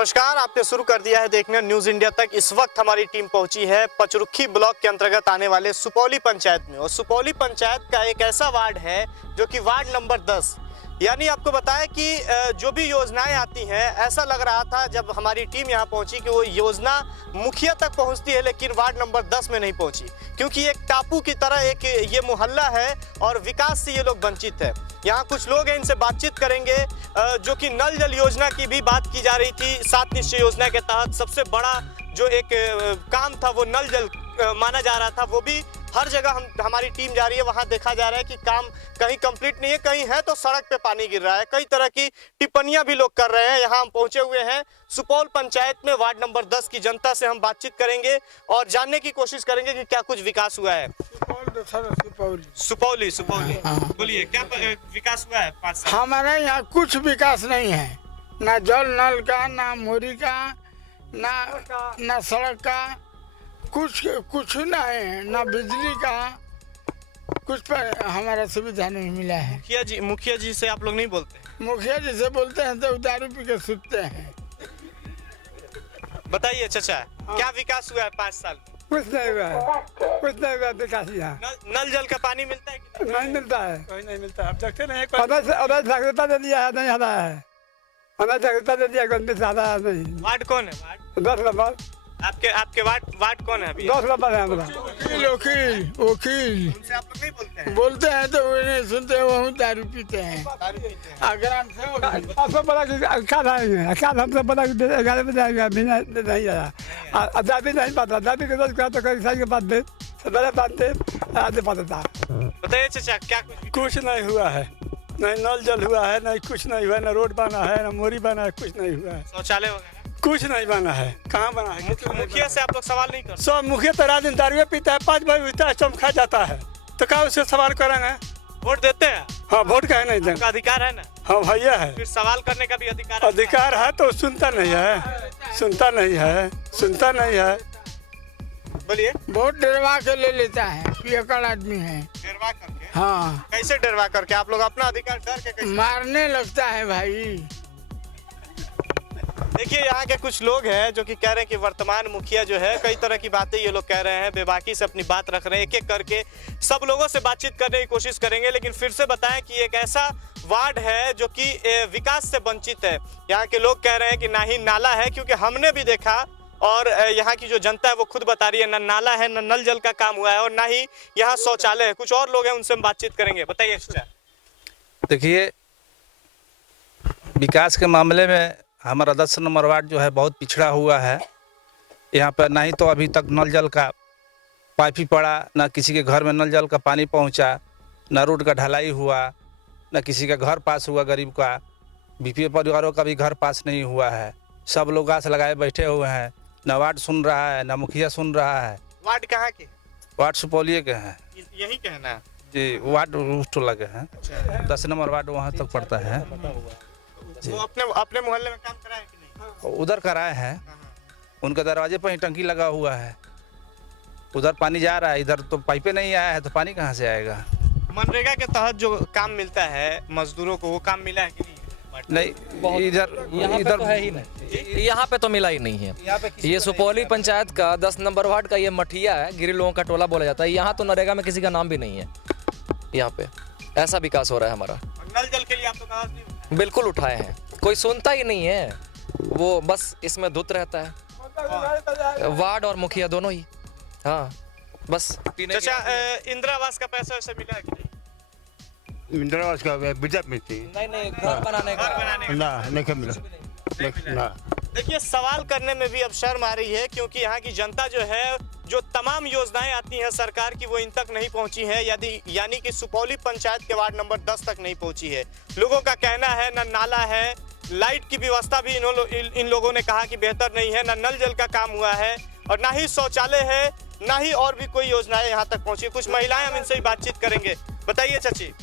नमस्कार, आपने शुरू कर दिया है देखना न्यूज इंडिया तक। इस वक्त हमारी टीम पहुंची है पचरुखी ब्लॉक के अंतर्गत आने वाले सुपौली पंचायत में। और सुपौली पंचायत का एक ऐसा वार्ड है जो कि वार्ड नंबर 10, यानी आपको बताया कि जो भी योजनाएं आती हैं, ऐसा लग रहा था जब हमारी टीम यहां पहुंची कि वो योजना मुखिया तक पहुंचती है, लेकिन वार्ड नंबर 10 में नहीं पहुंची, क्योंकि एक टापू की तरह एक ये मोहल्ला है और विकास से ये लोग वंचित है। यहाँ कुछ लोग हैं, इनसे बातचीत करेंगे। जो कि नल जल योजना की भी बात की जा रही थी। 7 निश्चय योजना के तहत सबसे बड़ा जो एक काम था वो नल जल माना जा रहा था। वो भी हर जगह हमारी टीम जा रही है, वहाँ देखा जा रहा है कि काम कहीं कंप्लीट नहीं है, कहीं है तो सड़क पे पानी गिर रहा है। कई तरह की टिप्पणियां भी लोग कर रहे हैं। यहाँ हम पहुंचे हुए हैं सुपौल पंचायत में, वार्ड नंबर 10 की जनता से हम बातचीत करेंगे और जानने की कोशिश करेंगे कि क्या कुछ विकास हुआ है। सुपौली बोलिए, क्या विकास हुआ है 5 साल? हमारे यहाँ कुछ विकास नहीं है, ना जल नल का, ना मोरी का, ना सड़क का, कुछ नहीं है, ना बिजली का, कुछ पर हमारा सुविधा नहीं मिला है। मुखिया जी से आप लोग नहीं बोलते? मुखिया जी से बोलते हैं तो दारू पी के सुतते हैं। बताइए चाचा, क्या विकास हुआ है 5 साल? कुछ नहीं हुआ विकास यहाँ। नल जल का पानी मिलता है कि नहीं मिलता है? कोई नहीं मिलता। आप देखते नहीं जागरूकता दे दिया है, नहीं आता है। हमें जागरूकता दे दिया, ज्यादा नहीं। वार्ड कौन है? Ward 10 number. आपके वार्ड कौन है अभी? 10 नंबर है हमारा। वकील उनसे आप लोग नहीं बोलते हैं? बोलते हैं तो वो नहीं सुनते, वो दारू पीते हैं। अगर आपको पता क्या लाएंगे, क्या हमसे पता 11 बजे आएगा, अभी नहीं आया। अभी नहीं पाता, अभी के बाद तो कई साल के बाद में सवेरे बांधते आधे पाता था। बताइए चाचा, क्या कुछ नहीं हुआ है, नहीं नल जल हुआ है, नहीं कुछ नहीं हुआ, ना रोड बना है, ना मोरी बना है, कुछ नहीं हुआ है। शौचालय वगैरह कुछ नहीं बना है। कहाँ बना है? मुखिया से आप लोग सवाल नहीं करते? सब मुखिया तो रात दिन दारू पीता है, 5 बजे उठता है, चम खा जाता है, तो क्या उससे सवाल करेंगे? वोट देते हैं? हाँ, वोट का है नहीं देंगे। अधिकार है ना? हाँ भैया है, फिर सवाल करने का भी अधिकार है तो सुनता नहीं है। बोलिए। बहुत डरवा के ले लेता है, पियकड़ आदमी है। डरवा करके? हाँ। कैसे डरवा करके? आप लोग अपना अधिकार डर के कैसे? मारने लगता है भाई। देखिए, यहाँ के कुछ लोग हैं जो कि कह रहे हैं कि वर्तमान मुखिया जो है, कई तरह की बातें ये लोग कह रहे हैं, बेबाकी से अपनी बात रख रहे हैं। एक एक करके सब लोगों से बातचीत करने की कोशिश करेंगे, लेकिन फिर से बताएं कि एक ऐसा वार्ड है जो कि विकास से वंचित है। यहाँ के लोग कह रहे हैं कि ना ही नाला है, क्योंकि हमने भी देखा और यहाँ की जो जनता है वो खुद बता रही है, ना नाला है, ना नल जल का काम हुआ है और ना ही यहाँ शौचालय है। कुछ और लोग हैं, उनसे हम बातचीत करेंगे। बताइए। देखिए, विकास के मामले में हमारा 10 नंबर वार्ड जो है बहुत पिछड़ा हुआ है। यहाँ पर ना ही तो अभी तक नल जल का पाइप ही पड़ा, ना किसी के घर में नल जल का पानी पहुँचा, ना रोड का ढलाई हुआ, ना किसी का घर पास हुआ, गरीब का, बीपीएल परिवारों का भी घर पास नहीं हुआ है। सब लोग आस लगाए बैठे हुए हैं, ना वार्ड सुन रहा है, ना मुखिया सुन रहा है। वार्ड कहाँ के? वार्ड सुपौलिये के हैं। यही कहना है जी, वार्ड टोला के हैं। 10 नंबर वार्ड वहाँ तक पड़ता है। वो अपने मोहल्ले में काम कराए कि नहीं? उधर कराए हैं, उनके दरवाजे पर ही टंकी लगा हुआ है, उधर पानी जा रहा है, इधर तो पाइपें नहीं आया है, तो पानी कहाँ से आएगा? मनरेगा के तहत जो काम मिलता है मजदूरों को, वो काम मिला है कि नहीं? नहीं, इधर तो है ही नहीं, यहाँ पे तो मिला ही नहीं है। ये सुपौली पंचायत का 10 नंबर वार्ड का ये मठिया है, गिरी लोगों का टोला बोला जाता है। यहाँ तो नरेगा में किसी का नाम भी नहीं है। यहाँ पे ऐसा विकास हो रहा है हमारा। नल जल के लिए आप लोग आवाज नहीं उठाए? बिल्कुल उठाए हैं, कोई सुनता ही नहीं है। वो बस इसमें धुत रहता है, वार्ड और मुखिया दोनों ही। हाँ, बस चाचा, इंदिरा आवास का पैसा वैसे मिला है कि नहीं? इंदिरा आवास का विद्या मिलती नहीं, घर बनाने का नहीं मिला। देखिए, सवाल करने में भी अब शर्म आ रही है, क्योंकि यहाँ की जनता जो है, जो तमाम योजनाएं आती हैं सरकार की, वो इन तक नहीं पहुंची है। यानी कि सुपौली पंचायत के वार्ड नंबर 10 तक नहीं पहुंची है। लोगों का कहना है ना नाला है, लाइट की व्यवस्था भी इन लोगों ने कहा कि बेहतर नहीं है, ना नल जल का काम हुआ है और ना ही शौचालय है, ना ही और भी कोई योजनाएं यहाँ तक पहुंची। कुछ महिलाएं, हम इनसे ही बातचीत करेंगे। बताइए चाची।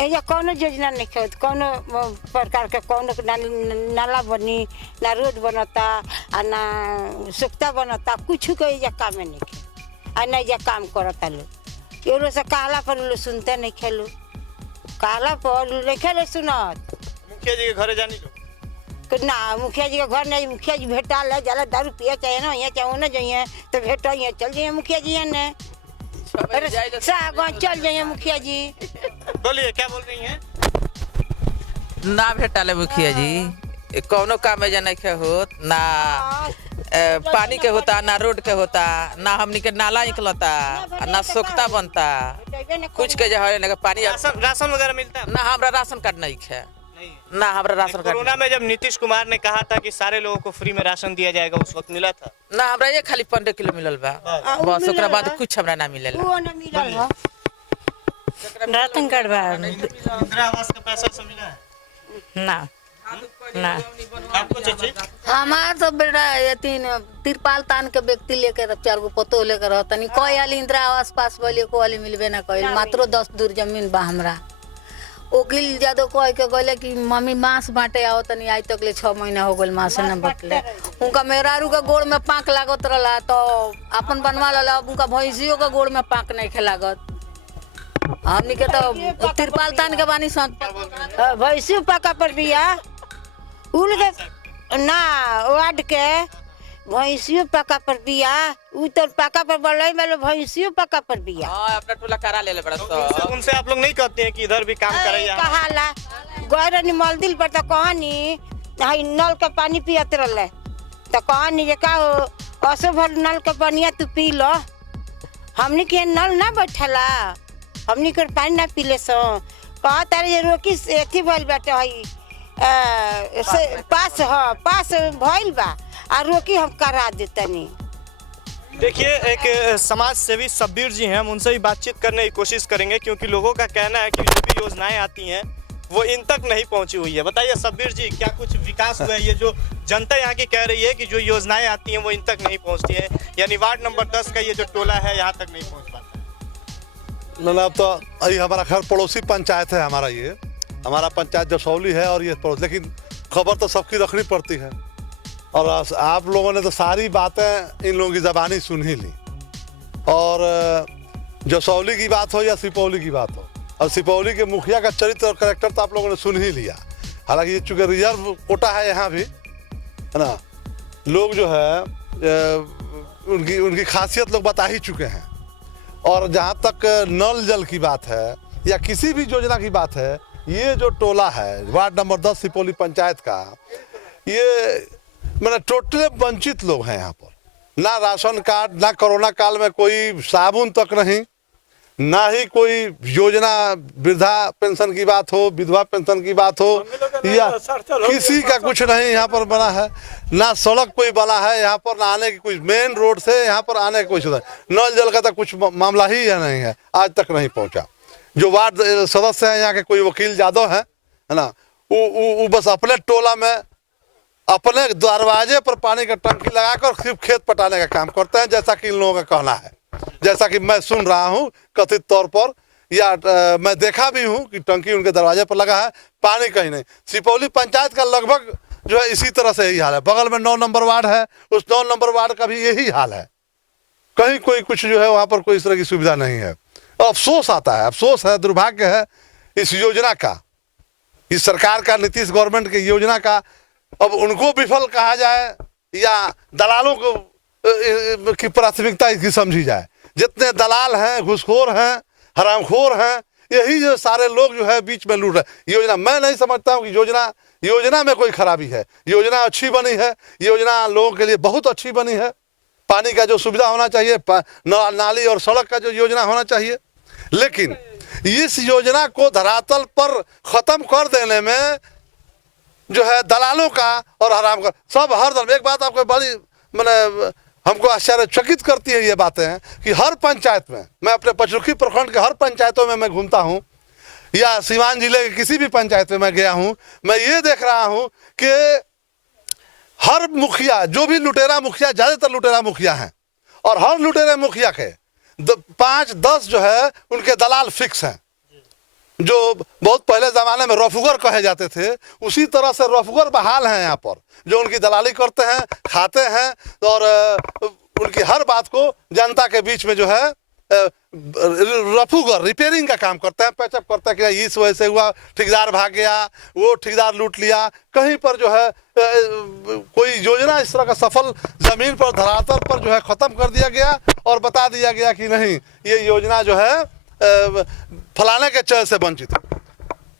ऐसा कौनो योजना नहीं खेत, कौनो प्रकार के कौनो नाला बनी, ना रोड बनता, ना सुखता बनता, कुछ के ये काम नहीं खे, ना ये काम करता लोग। ये से कहला पर लोग सुनते नहीं खेलो, कहला पर नहीं खेले सुनत। मुखिया जी के घरे जानी लो? कि ना मुखिया जी का घर नहीं, मुखिया जी भेटाल है, ज्यादा दारू पिया चाहिए ना, यहाँ चाहे ना जाइए तो भेटो यहाँ चल जाइए मुखिया जी ने सागौन चल जाइए मुखिया जी। बोलिए क्या बोल रही हैं? ना भेटाले मुखिया जी, कौनो काम में जाने के होत ना, पानी के होता ना, रोड के होता ना, हमनी के नाला निकलता ना, सोखता बनता, कुछ के जहर ना पानी। राशन वगैरह मिलता है? ना हमरा राशन कार्ड नहीं है, ना हमरा राशन कार्ड। कोरोना में जब नीतीश कुमार ने कहा था कि सारे लोगों को फ्री में राशन दिया जाएगा, उस वक्त मिला था? ना हमरा ये खाली 15 किलो मिलल बा, बस ओकरा बाद कुछ हमरा ना मिलल। वो ना मिलल है राशन कार्ड बा, इंदिरा आवास का पैसा सब मिला है? ना ना। आपको चाची? हमार तो बेटा ये तिरपाल तान के व्यक्ति लेकर 4 गो पतो लेकर रहता नहीं, कोई वाली इंदिरा आवास पास वाली को वाली मिलबे ना कइल, मात्र 10 दूर जमीन बा हमरा। वकील जादव कह के गले कि मम्मी मांस बांटे आओ तनी, आज तक ले 6 महीना हो गल मांस न बटले। उनका मेहरारू का गोड़ में पाक लागत रहला तो अपन बनवा ला, उनका भैंसियों का गोड़ में पाक नहीं खे लागत। हमनी के तो तिरपाल तान के बानी सन भैंसी पका पर बिया उल के ना वाड के भैंसियों पका पर बिया, उ तो पका पर बलई में भैंसियों पका पर बिया। हां अपना टोला करा ले बड़ा तो उनसे आप लोग नहीं कहते हैं कि इधर भी काम करे? कहाला गैर मलदिल पर तो कहानी नल का पानी पियत रहले तो कहानी जे का हो असो भर नल का पानी तू पी लो, हमनी के नल ना बैठला, हमनी के पानी ना पीले सो कहा तारे ये रोकी एथी भइल बाटे हई पास भइल बा आ रोकी हम करा देतनी। देखिए एक समाज सेवी शब्बीर जी हैं, हम उनसे भी बातचीत करने की कोशिश करेंगे क्योंकि लोगों का कहना है कि जो भी योजनाएं आती हैं वो इन तक नहीं पहुंची हुई है। बताइए शब्बीर जी, क्या कुछ विकास हुआ है? ये जो जनता यहाँ की कह रही है कि जो योजनाएं आती हैं वो इन तक नहीं पहुंचती है, यानी वार्ड नंबर 10 का ये जो टोला है यहाँ तक नहीं पहुँच पाता। ना अब तो अभी हमारा घर पड़ोसी पंचायत है, हमारा पंचायत जसौली है और ये पड़ोस, लेकिन खबर तो सबकी रखनी पड़ती है और आप लोगों ने तो सारी बातें इन लोगों की ज़बानी सुन ही ली। और जसौली की बात हो या सिपौली की बात हो, और सिपौली के मुखिया का चरित्र और कैरेक्टर तो आप लोगों ने सुन ही लिया। हालांकि ये चूँकि रिजर्व कोटा है यहाँ भी, है ना, लोग जो है उनकी खासियत लोग बता ही चुके हैं। और जहाँ तक नल जल की बात है या किसी भी योजना की बात है, ये जो टोला है वार्ड नंबर 10 सिपौली पंचायत का, ये मैंने टोटली वंचित लोग हैं यहाँ पर। ना राशन कार्ड, ना कोरोना काल में कोई साबुन तक नहीं, ना ही कोई योजना वृद्धा पेंशन की बात हो, विधवा पेंशन की बात हो, या किसी का कुछ नहीं यहाँ पर बना है। ना सड़क कोई बना है यहाँ पर, ना आने की कुछ मेन रोड से यहाँ पर आने की कोई सुविधा, नल जल का तो कुछ मामला ही नहीं है, आज तक नहीं पहुँचा। जो वार्ड सदस्य हैं यहाँ के, कोई वकील यादव है ना, वो बस अपने टोला में अपने दरवाजे पर पानी का टंकी लगाकर सिर्फ खेत पटाने का काम करते हैं, जैसा कि इन लोगों का कहना है, जैसा कि मैं सुन रहा हूँ कथित तौर पर, या मैं देखा भी हूँ कि टंकी उनके दरवाजे पर लगा है, पानी कहीं नहीं। सिपौली पंचायत का लगभग जो है इसी तरह से यही हाल है। बगल में 9 नंबर वार्ड है, उस 9 नंबर वार्ड का भी यही हाल है, कहीं कोई कुछ जो है वहाँ पर कोई इस तरह की सुविधा नहीं है। अफसोस आता है, अफसोस है, दुर्भाग्य है इस योजना का, इस सरकार का, नीतीश गवर्नमेंट की योजना का। अब उनको विफल कहा जाए या दलालों को की प्राथमिकता इसकी समझी जाए। जितने दलाल हैं, घुसखोर हैं, हरामखोर हैं, यही जो सारे लोग जो है बीच में लूट रहे। योजना मैं नहीं समझता हूँ कि योजना में कोई खराबी है। योजना अच्छी बनी है, योजना लोगों के लिए बहुत अच्छी बनी है। पानी का जो सुविधा होना चाहिए, नाली और सड़क का जो योजना होना चाहिए, लेकिन इस योजना को धरातल पर खत्म कर देने में जो है दलालों का और हराम का सब हरदम। एक बात आपको बड़ी मैंने हमको आश्चर्यचकित करती है ये बातें हैं कि हर पंचायत में, मैं अपने पचरुखी प्रखंड के हर पंचायतों में मैं घूमता हूँ या सीवान जिले के किसी भी पंचायत में मैं गया हूँ, मैं ये देख रहा हूँ कि हर मुखिया, जो भी लुटेरा मुखिया, ज़्यादातर लुटेरा मुखिया हैं, और हर लुटेरे मुखिया के 5-10 जो है उनके दलाल फिक्स हैं। जो बहुत पहले ज़माने में रफुगर कहे जाते थे, उसी तरह से रफुगर बहाल हैं यहाँ पर, जो उनकी दलाली करते हैं, खाते हैं और उनकी हर बात को जनता के बीच में जो है रफुगर रिपेयरिंग का काम करते हैं, पैचअप करते हैं कि इस वजह से हुआ, ठेकेदार भाग गया, वो ठेकेदार लूट लिया, कहीं पर जो है कोई योजना इस तरह का सफल जमीन पर धरातल पर जो है खत्म कर दिया गया और बता दिया गया कि नहीं ये योजना जो है फलाने के चय से वंचित है।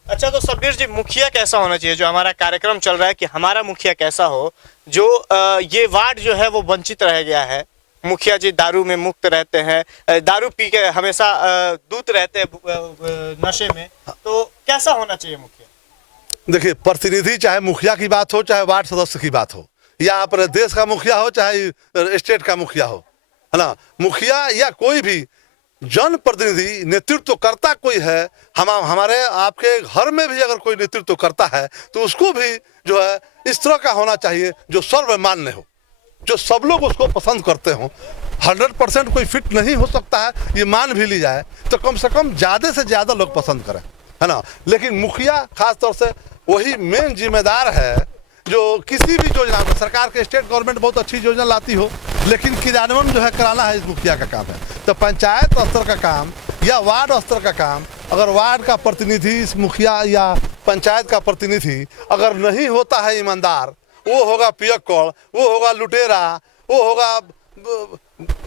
अच्छा, तो सब्बीर जी, मुखिया कैसा होना चाहिए? जो हमारा कार्यक्रम चल रहा है कि हमारा मुखिया कैसा हो, जो ये वार्ड जो है वो वंचित रह गया है। मुखिया जी दारू में मुक्त रहते हैं, दारू पी के हमेशा दूत रहते हैं नशे में, तो कैसा होना चाहिए मुखिया? देखिए, प्रतिनिधि चाहे मुखिया की बात हो चाहे वार्ड सदस्य की बात हो, या अपने देश का मुखिया हो चाहे स्टेट का मुखिया हो, है ना, मुखिया या कोई भी जनप्रतिनिधि नेतृत्व करता कोई है, हमारे आपके घर में भी अगर कोई नेतृत्व करता है तो उसको भी जो है इस तरह का होना चाहिए जो सर्वमान्य हो, जो सब लोग उसको पसंद करते हो। 100% कोई फिट नहीं हो सकता है, ये मान भी ली जाए तो कम से कम ज़्यादा से ज़्यादा लोग पसंद करें, है ना। लेकिन मुखिया खास तौर से वही मेन जिम्मेदार है जो किसी भी योजना में, सरकार के स्टेट गवर्नमेंट बहुत अच्छी योजना लाती हो, लेकिन क्रियान्वयन जो है कराना है इस मुखिया का काम है। तो पंचायत स्तर का काम या वार्ड स्तर का काम, अगर वार्ड का प्रतिनिधि इस मुखिया या पंचायत का प्रतिनिधि अगर नहीं होता है ईमानदार, वो होगा पियक्कड़, वो होगा लुटेरा, वो होगा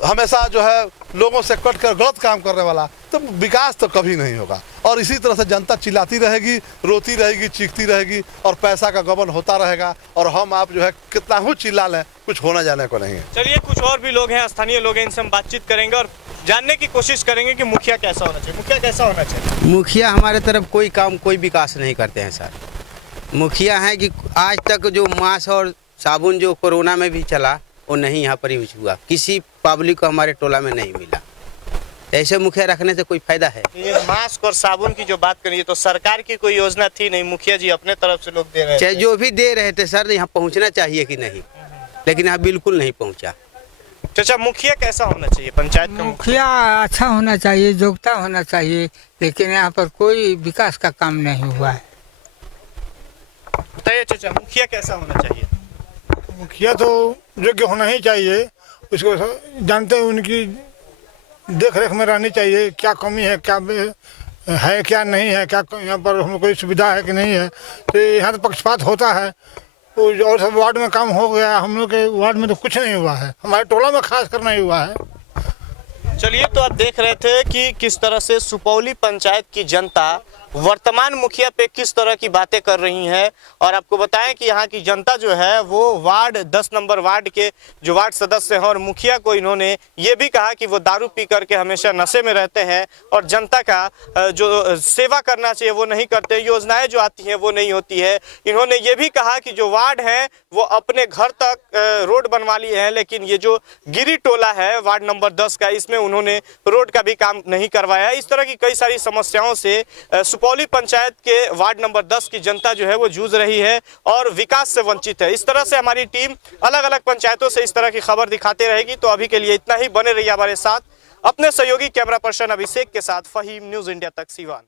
हमेशा जो है लोगों से कट कर गलत काम करने वाला, तो विकास तो कभी नहीं होगा। और इसी तरह से जनता चिल्लाती रहेगी, रोती रहेगी, चीखती रहेगी और पैसा का गबन होता रहेगा और हम आप जो है कितना ही चिल्ला लें, कुछ होना जाने को नहीं है। चलिए, कुछ और भी लोग हैं, स्थानीय लोग हैं, इनसे हम बातचीत करेंगे और जानने की कोशिश करेंगे कि मुखिया कैसा होना चाहिए। मुखिया कैसा होना चाहिए? मुखिया हमारे तरफ कोई काम, कोई विकास नहीं करते हैं सर। मुखिया है कि आज तक जो मास्क और साबुन जो कोरोना में भी चला वो नहीं यहाँ पर यूज हुआ, किसी पब्लिक को हमारे टोला में नहीं मिला। ऐसे मुखिया रखने से कोई फायदा है? ये मास्क और साबुन की जो बात करिए तो सरकार की कोई योजना थी नहीं, मुखिया जी अपने तरफ से लोग दे रहे चाहे थे। जो भी दे रहे थे सर, यहाँ पहुँचना चाहिए कि नहीं, लेकिन यहाँ बिल्कुल नहीं पहुँचा। चाचा, मुखिया कैसा होना चाहिए? पंचायत का मुखिया अच्छा होना चाहिए, योग्यता होना चाहिए, लेकिन यहाँ पर कोई विकास का काम नहीं हुआ है। बताइए चाचा, मुखिया कैसा होना चाहिए? मुखिया तो योग्य होना ही चाहिए, उसको जानते हैं, उनकी देख रेख में रहनी चाहिए, क्या कमी है, क्या है, क्या नहीं है, क्या यहाँ पर हम कोई सुविधा है कि नहीं है। तो यहाँ तो पक्षपात होता है, और सब वार्ड में काम हो गया, हम लोग के वार्ड में तो कुछ नहीं हुआ है, हमारे टोला में खास कर नहीं हुआ है। चलिए, तो आप देख रहे थे कि किस तरह से सुपौली पंचायत की जनता वर्तमान मुखिया पे किस तरह की बातें कर रही हैं, और आपको बताएं कि यहाँ की जनता जो है वो वार्ड 10 नंबर वार्ड के जो वार्ड सदस्य हैं और मुखिया को इन्होंने ये भी कहा कि वो दारू पी करके हमेशा नशे में रहते हैं और जनता का जो सेवा करना चाहिए वो नहीं करते, योजनाएं जो आती हैं वो नहीं होती है। इन्होंने ये भी कहा कि जो वार्ड है वो अपने घर तक रोड बनवा लिए हैं, लेकिन ये जो गिरी टोला है वार्ड नंबर 10 का, इसमें उन्होंने रोड का भी काम नहीं करवाया। इस तरह की कई सारी समस्याओं से सुपौली पंचायत के वार्ड नंबर 10 की जनता जो है वो जूझ रही है और विकास से वंचित है। इस तरह से हमारी टीम अलग अलग पंचायतों से इस तरह की खबर दिखाते रहेगी। तो अभी के लिए इतना ही, बने रहिए हमारे साथ। अपने सहयोगी कैमरा पर्सन अभिषेक के साथ फहीम, न्यूज़ इंडिया तक, सीवान।